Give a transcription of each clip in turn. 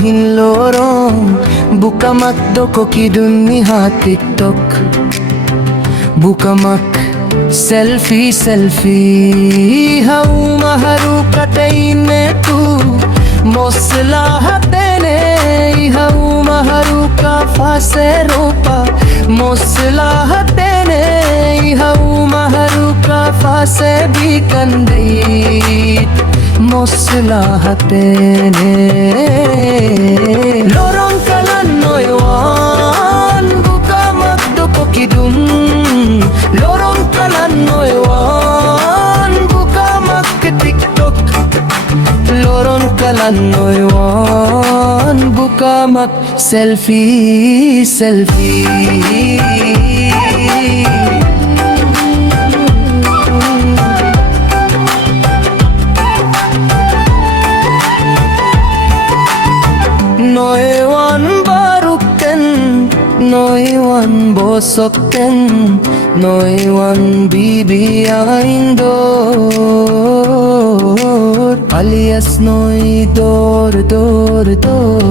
hinlorong bukamak doko kidunni ha TikTok bukamak selfie selfie hau maharu kataine tu moslahate hau maharu ka fase ropa moslahate hau maharu ka fase bikandai moslahate lorong kalan noywan bukamak doko kidun lorong kalan noywan bukamak TikTok lorong kalan noywan bukamak selfie selfie Noywan barukken, noywan bosokken, noywan bibi aindor, alias noy dor dor dor.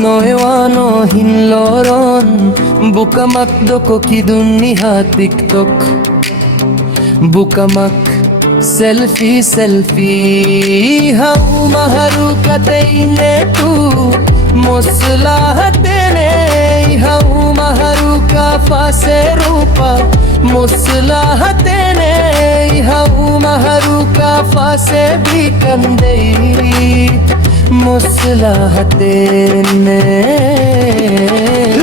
Noywano hinloron bukamak doko kidunni ha TikTok bukamak selfie selfie hau maharu kataine tu moslahatene hau maharu ka fase rupa moslahatene hau maharu ka fase bikandai moslahatene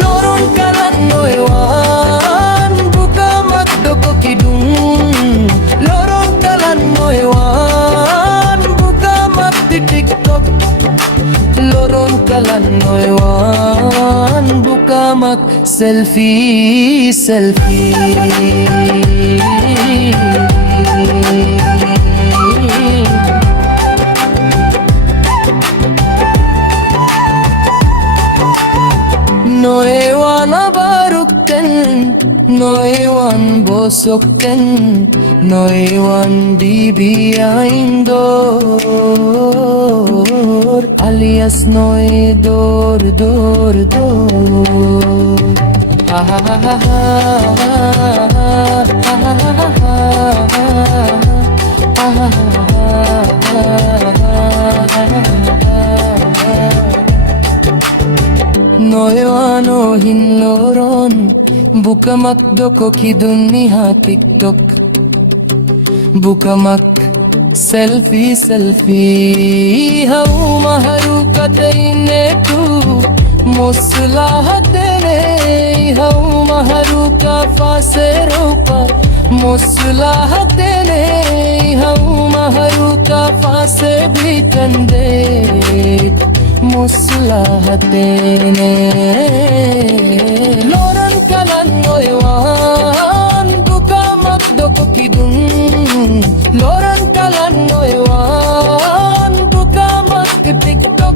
lorong kalan noywan bukamak doko kidun lorong kalan noywan bukamak TikTok lorong kalan noywan bukamak selfie selfie Noywan barukken, noywan bosokken, noywan bibi aindor, alias noy dor dor dor. Ha ha ha ha ha ha ha ha Noywano hinloron bukamak doko kidunni ha TikTok bukamak selfie selfie hau maharu kataine tu moslahatene hau maharu ka fase ropa moslahatene hau maharu ka fase bikande moslahatene loran kalan noywan bukamak doko kidun loran kalan noywan bukamak TikTok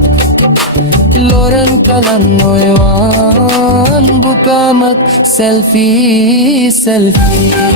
loran kalan noywan bukamak selfie selfie